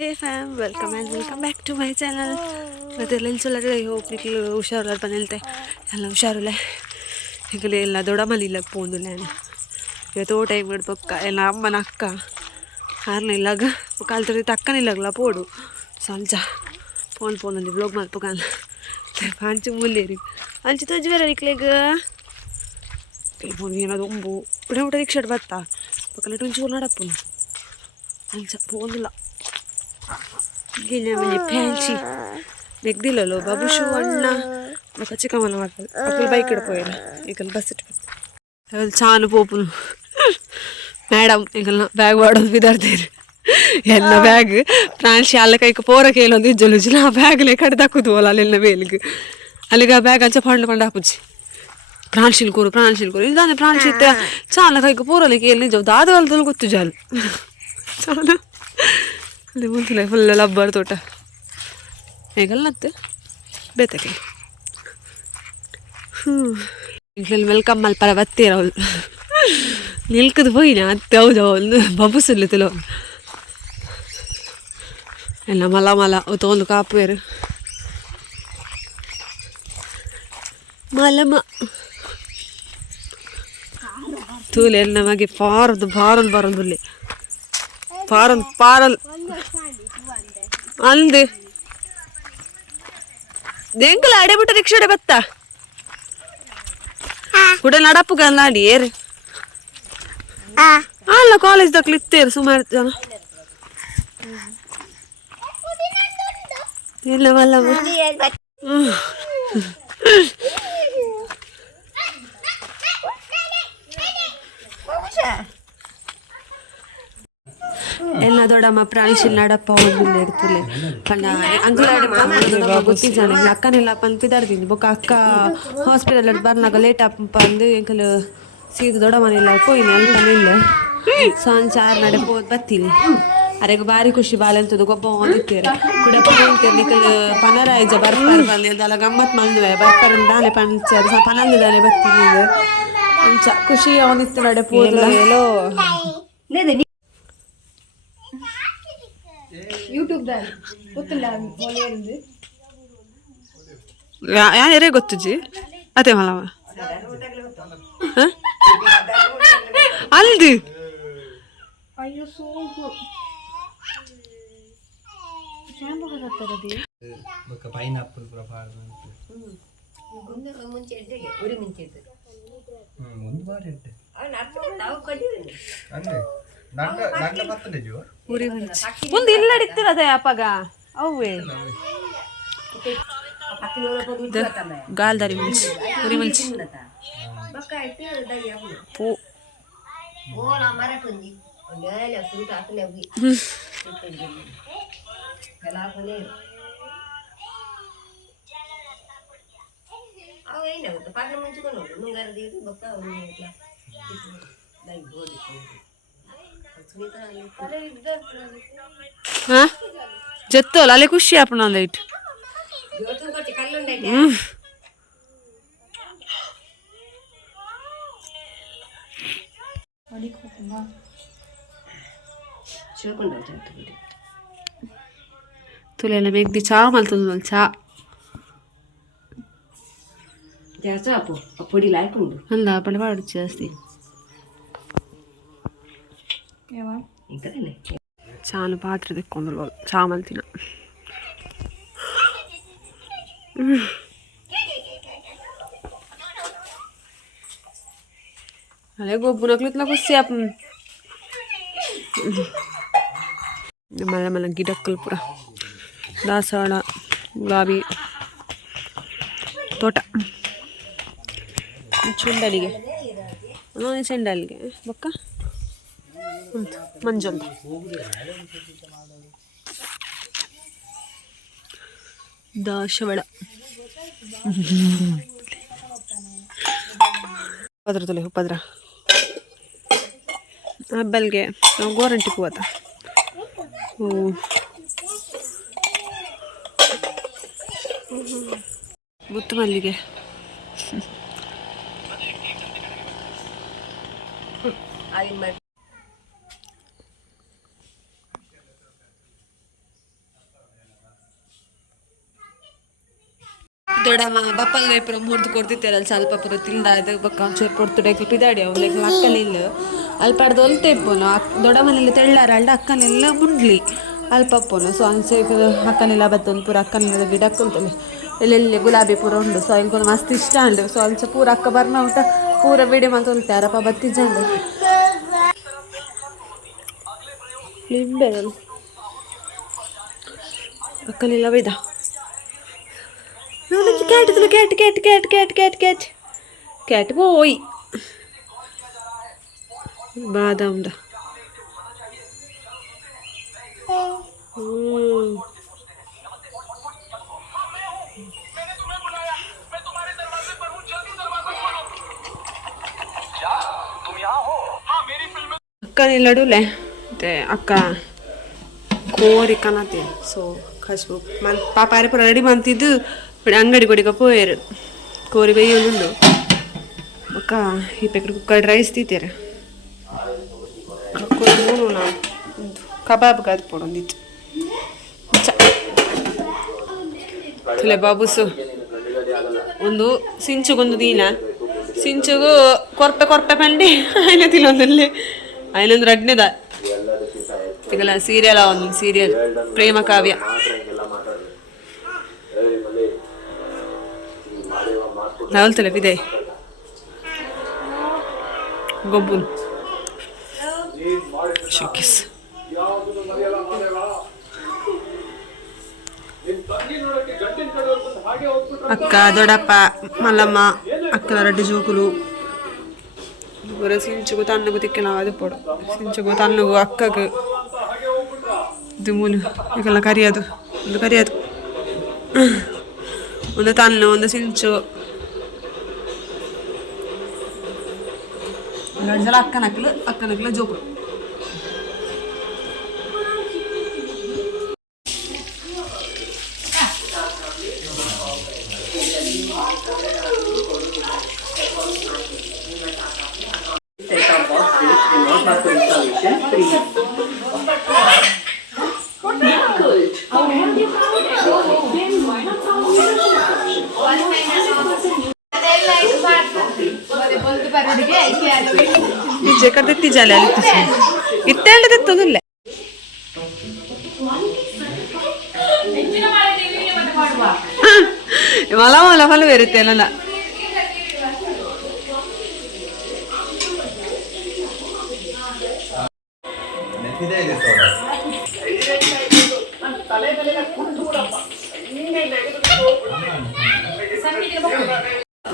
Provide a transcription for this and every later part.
Hey fam, welcome and welcome back to my channel. ಮತ್ತೆ ಲೆನ್ಸೊಳಗೆ ಹೋಗ್ಲಿಕ್ಕೆ ಹುಷಾರು ಬಂದಿಲ್ತೆ ಎಲ್ಲ ಹುಷಾರಿಲ್ಲ ಈಗಲೇ ಎಲ್ಲ ದೊಡ್ಡಮ್ಮನಿಲ್ಲ ಪೋಂದಿಲ್ಲ ನಾನು ಇವತ್ತು ಟೈಮ್ ಬಿಡ್ಬೇಕ ಎಲ್ಲ ಅಮ್ಮನ ಅಕ್ಕ ಕಾರಣ ಇಲ್ಲಾಗ ಕಾಲ್ ತರದಿ ಅಕ್ಕನಿಲ್ಲಾಗಲ್ಲ ಪೋಡು ಸಂಜ ಪೋನಲ್ಲಿ ಬ್ಲಾಗ್ ಮಾಡ್ಬೇಕಲ್ಲ ಪಾಂಚು ಮುಲ್ಲೇರಿ ಅಂಚು ತಜ್ಜಿ ಬೇರೆ ಇಕ್ಲೆಗ ಏನದು ಒಂಬು ಊಟ ರಿಕ್ಷಾ ಬತ್ತಾ ಪಕ್ಕಲ್ಲ ಟೊಂಚೂರು ನಡಪ್ಪು ಅಂಚ ಪೋನಿಲ್ಲ gini namanya pensi nek dilalo babu shu anna maka chika mana makal akul bike idipoyila ikal bus idipoyila chaanu popunu madam ikal bag vaadu bidartiri ಎಲ್ಲ ಬ್ಯಾಗ್ ಪ್ರಾಣಿ ಅಲ್ಲ ಕೈಗೆ ಪೋರಕ್ಕೆ ಒಂದು ಇಜ್ಜಲುಜ್ಜಿನ ಆ ಬ್ಯಾಗ್ಲೆ ಕಡೆ ದಕ್ಕುದು ಅಲ್ಲ ಅಲ್ಲೆಲ್ಲ ಬೇಲಿಗೆ ಅಲ್ಲಿಗೆ ಆ ಬ್ಯಾಗ್ ಅಂಚ ಪಂಡು ಹಾಪುಜಿ ಪ್ರಾಣಿಶೀಲ್ಕೂರು ಇದಾನೆ ಪ್ರಾಣಿಶೀತ ಚಾಲ ಕೈಗೆ ಪೋರಲಿಕ್ಕೆ ಎಲ್ಲಿ ನಿಜ ದಾದಗಾಲದಲ್ಲಿ ಗೊತ್ತು ಜಾಲು ಚಾಲ ಅಲ್ಲಿ ಮುಂದೆ ಫುಲ್ ಲಬ್ಬರ್ ತೋಟ ಹೇಗಲ್ಲ ನತ್ತೆ ಬೇತಕ್ಕೆ ಇಲ್ಲಿ ವೆಲ್ಕಮ್ ಮಲ್ಪರ ಬತ್ತೀರ ಅವಳು ನಿಲ್ಕದು ಹೋಯ್ನ ಅತ್ತೆ ಹೌದು ಅವಳು ಬಬ್ಬುಸಲ್ಲತ್ತಲ್ಲ ಎಲ್ಲ ಮಲ ತೊಗೊಂಡು ಕಾಪುವೇರು ಮಲಮ ತೂಲೆ ಎಲ್ಲ ನಮಗೆ ಪಾರಲ್ ಬುಲ್ಲಿ ಪಾರಲ್ ಅಂದು ದೆಂಕಲ ಅಡೆಬಿಟ್ಟು ರಿಕ್ಷಾಡೆ ಬತ್ತ ಕೂಡ ನಡಪ್ಪು ಗಲ್ಲಾಡಿ ಏರು ಅಲ್ಲ ಕಾಲೇಜ್ ದಕ್ಲು ಇತ್ತೇರು ಸುಮಾರು ಜನ ಇಲ್ಲ ಮಲ್ಲಮ್ಮ ಎಲ್ಲ ದೊಡ್ಡಮ್ಮ ಪ್ರಾಣಿಶೀಲ್ ನಡಪ್ಪ ಹೋಗಿಲ್ಲ ಇರ್ತಲೆ ಪಂಡ ಅಂಗಲ ಗೊತ್ತಿದ್ದಾನೆ ಅಕ್ಕನೆಲ್ಲ ಪಂಪಿದಾರ್ತೀನಿ ಬೊಕ್ಕ ಅಕ್ಕ ಹಾಸ್ಪಿಟಲ್ ಬರ್ನಾಗ ಲೇಟ್ ಅಪ್ಪ ಅಂದು ಎಂಕಲ್ ಸೀದ ದೊಡ್ಡ ಮನೆಯಲ್ಲ ಹೋಯ್ನಿ ಅಲ್ಪನಿಲ್ಲ ಸಂಜೆ 6 ನಡೆ ಹೋದ್ ಬತ್ತೀನಿ ಅರೆಗೆ ಭಾರಿ ಖುಷಿ ಬಾಳೆಂತದ್ದು ಗೊಬ್ಬ ಓದಿತ್ತೇರೆ ಕೂಡ ನಿಕಲ್ ಪನರಾಯ್ಜ ಬರ್ಪಾರ ಬಂದು ಅದೆಲ್ಲ ಗಮ್ಮತ್ ಮಂದುವೆ ಬರ್ಪಾರ ದಾನೆ ಪಂಚ ಪನಂದಿದಾನೆ ಬತ್ತೀನಿ ಅಂಚ ಖುಷಿ ಓದಿತ್ತು ನಡೆ ಹೋದ್ಲ ಎಲ್ಲೋ ಯೂಟ್ಯೂಬ್ದಲ್ಲಿ ಗೊತ್ತಿಲ್ಲ ಯಾರೇ ಗೊತ್ತುಜಿ ಅದೇ ಮಲವ ಅಲ್ದು ಅಯ್ಯೋ ಸೋಂಪು ಶಾಂಪು ಹಾಕತ್ತರದಿ ಬಕ ಪೈನಾಪಲ್ ಪ್ರಪಾರ ಗುಂದೆ ಮುಂಚೆ ಎಡ್ಡೆಗೆ ಉರಿ ಮುಂಚೆ ಇತ್ತು ಒಂದು ಬಾರಿ ಎಡ್ಡೆ ಅವನ ಅರ್ಥ ತಾವು ಕಡಿವೆ ಅಂದ್ರೆ ನಂಗ ಬರ್ತದೆ ಜೋ ಉರಿ ಮುಂಚೆ ಮುಂದೆ ಇಲ್ಲ ಇಡ್ತಿರದೆ ಅಪ್ಪಗ ಅವೇ ಗಾಲ್ದಾರಿ ಮುಂಚೆ ಉರಿ ಮುಂಚೆ ಬಕ ಐತೆ ದಯ್ಯ ಪೋ ಓಲ ಮರ ಕುಂಜಿ ಒಂದೇಲೆ ಫ್ರೂಟ್ ಹಾಕನೆ ಹೋಗಿ ಕಲಾ ಕೊನೆ ಅವೇನ ಗೊತ್ತಾ ಪಾಕ ಮುಂಚಿಕೊಂಡು ನುಂಗರದಿ ಬಕ ಅವನಿಲ್ಲ ದೈ ಗೋಡಿ हाँ जत्तो लाले खुशी अपना लाइट तुले ना मेक दी चा मल तुल चा जाचा अपो अपड़ी लाइक उंडु अंदा अपने पाड़ जास्ती केवा इंकदले ಚಾನು ಪಾತ್ರೆ ತೆಕ್ಕೊಂಡ್ರು ಚಾ ಮಲ್ತಿನ ಅಲ್ಲೇ ಗೊಬ್ಬರ ಕ್ಲಿತ್ಲ ಖುಷಿ ಅಪ್ಪ ಮಲ್ಲ ಗಿಡಕ್ಕಲ್ ಪುರ ದಾಸವಾಳ ಗುಲಾಬಿ ತೋಟ ಚೆಂಡಲ್ಲಿಗೆ ಒಂದೊಂದು ಚೆಂಡಲ್ಲಿಗೆ ಬೊಕ್ಕ ಮಂಜೊಂದು ದಾಸವಾಳ ಪದ್ರ ತೊಲೆ ಉಪದ್ರ ಹಬ್ಬಲ್ಗೆ ನಾವು ಗೋರಂಟಿ ಹೂವತ್ತ ಮುತ್ತು ಮಲ್ಲಿಗೆ ದೊಡ್ಡಮ್ಮ ಬಪ್ಪಲ್ಗೆ ಪುರ ಮುರಿದು ಕೊಡ್ತಿತ್ತೇರಲ್ಲ ಸ್ವಲ್ಪ ಪುರ ತಿಂದ ಇದು ಬಕ್ಕ ಒಂಚೂರು ಪೊರ್ತುಡಕ್ಕೆ ಪಿದಾಡಿ ಅವ್ಲೆಗ್ ಅಕ್ಕಲಿಲ್ಲ ಅಲ್ಪಾಡ್ದು ಹೊಲ್ತೆ ಇಪ್ಪೋನು ದೊಡ್ಡಮ್ಮನೆಲ್ಲ ತೆಳ್ಳಾರ ಅಲ್ಡ ಅಕ್ಕನೆಲ್ಲ ಮುಂಡ್ಲಿ ಅಲ್ಪ ಅಪ್ಪೋನು ಸೊ ಅನ್ಸೇಕ ಅಕ್ಕನೆಲ್ಲ ಬತ್ತೊಂದು ಪೂರ ಅಕ್ಕನೆಲ್ಲ ಗಿಡ ಅಕ್ಕಂತಲೆ ಎಲ್ಲೆಲ್ಲಿ ಗುಲಾಬಿ ಪೂರ ಉಂಡು ಸೊ ಇಲ್ಗೊಂದು ಮಸ್ತ್ ಇಷ್ಟ ಉಂಡು ಸೊ ಅಲ್ಸ ಪೂರ ಅಕ್ಕ ಬರ್ನ ಊಟ ಪೂರ ವಿಡಿಯೋ ಅಂತ ಉಲ್ತಾರಪ್ಪ ಬತ್ತಿಜಂಡು ಲಿಂಬೆ ನಾನು ಅಕ್ಕನೆಲ್ಲ ಬೈದ cat cat cat cat cat cat cat cat പോയി ಬಾದಾಮ್ದ ಅಕ್ಕನೆಲ್ಲಡುಲೆ ಮತ್ತೆ ಅಕ್ಕ ಕೋರಿ ಕನತೆ ಸೊ ಖುಷ್ಬು ಪಾಪ ಯಾರ ಪುರ ರೆಡಿ ಮಾಡ್ತಿದ್ದು ಅಂಗಡಿ ಕೊಡಿಕ ಪೋಯರು ಕೋರಿ ಬೇಯೊಂದುಂಡು ಅಕ್ಕ ಈ ಪೆಕ್ಕಡು ಕುಕ್ಕರ್ ರೈಸ್ ತೀತೇರ ಕೊಯ್ದು ನಾವು ಕಬಾಬ್ ಕಾದು ಪೊಡೊಂದಿತ್ತು ತಲೆ ಬಾಬುಸು ಒಂದು ಸಿಂಚುಗೊಂದು ದೀನ ಸಿಂಚುಗು ಕೊರ್ಪೆ ಕೊರ್ಪೆ ಪಂಡಿ ಆಯ್ನ ತಿನ್ನೊಂದಲ್ಲಿ ಆಯ್ನೊಂದು ರಡ್ನೆದ ಈಗಲ್ಲ ಸೀರಿಯಲ್ ಒಂದು ಸೀರಿಯಲ್ ಪ್ರೇಮ ಕಾವ್ಯ ನಾವಲ್ತಲೆ ಬಿದೆ ಗೊಬ್ಬುನ್ ಶೋಕಿಸ್ ಅಕ್ಕ ದೊಡ್ಡಪ್ಪ ಮಲ್ಲಮ್ಮ ಅಕ್ಕನ ರಡ್ಡಿ ಜೋಕುಲು ಪೂರ ಸಿಂಚುಗು ತಣ್ಣಗು ತಿಕ್ಕೆ ನಾವು ಅದು ಪೋಡು ಸಿಂಚುಗು ತಣ್ಣಗು ಅಕ್ಕಗೆ ಇದು ಮೂಲು ಈಗೆಲ್ಲ ಕರಿಯೋದು ಒಂದು ಕರಿಯೋದು ಒಂದು ತಣ್ಣು ಒಂದು ಸಿಂಚು ಗಂಜಲ ಅಕ್ಕನಕ್ಲು ಜೋಕುಲು ಕರ್ದಿತ್ತಿ ಜಾಲಿ ಅಲ್ಲಿ ಇತ್ತೆ ತೆತ್ತೋದಿಲ್ಲ ಮಲ ಮಲ ಫಲ ಬರುತ್ತೆ ಅಲ್ಲ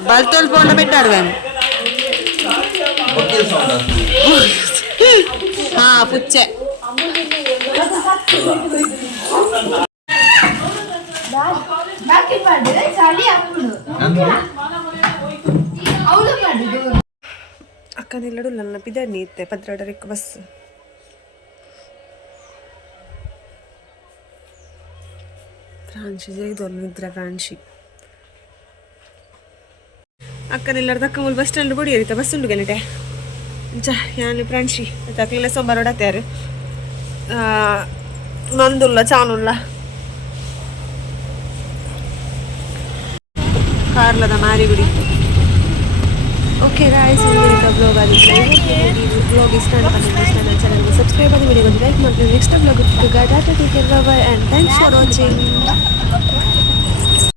ಬಲ್ತೋಲ್ ಪೋಂಡ ಬಿಟ್ಟಾಡ್ವೆ ಹಾ ಪುಚ್ಚೆ ಅಕ್ಕನೆಲ್ಲಡು ನನ್ನ ಪಿದಣ್ಣಿ ಇತ್ತೆ ಪದ್ರಾಡರಿಕ್ ಬಸ್ ಫ್ರಾನ್ಸಿ ಜೈದೋಲ್ ನಿದ್ರ ಫ್ರಾನ್ಸಿ ಅಕ್ಕನೆಲ್ಲರ ತಕ್ಕ ಮೂಲ ಬಸ್ ಸ್ಟ್ಯಾಂಡ್ ಬಡಿ ಅರಿತ ಬಸ್ ಉಂಡು ಗನಟೆ ಯಾನು ಫ್ರಾನ್ಸಿ ತಕ್ಕಲೆಲ್ಲ ಸೊಂಬಾರ ಹೊಡತ್ಯಾರು ಮಂದುಲ್ಲ ಚಾನುಲ್ಲ ಕಾರ್ಲದ ಮಾರಿಗುಡಿ ಓಕೆ ಗಾಯ್ಸ್ ಇಂದಿನ ಬ್ಲಾಗ್ ಆಗಿತ್ತು ಬ್ಲಾಗ್ ಇಷ್ಟ ಅಂತ ನನ್ನ ಚಾನಲ್ಗೆ ಸಬ್ಸ್ಕ್ರೈಬ್ ಆಗಿ ವಿಡಿಯೋಗೆ ಲೈಕ್ ಮಾಡಿ next blog Tata take care bye and thanks for watching